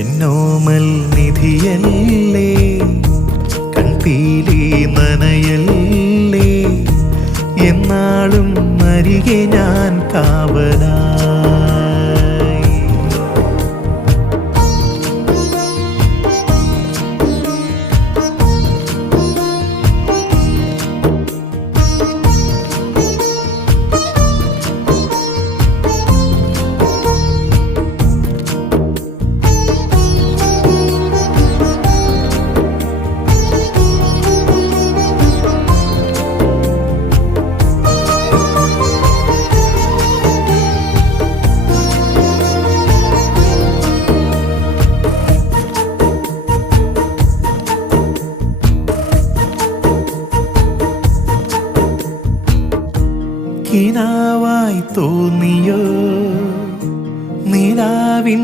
എന്നോമൽ നിധിയല്ലേ, കൺപീലി നനയല്ലേ, എന്നാളും അരികെ ഞാൻ കാവലായി. കിനാവായി തോന്നിയോ നിലാവിൻ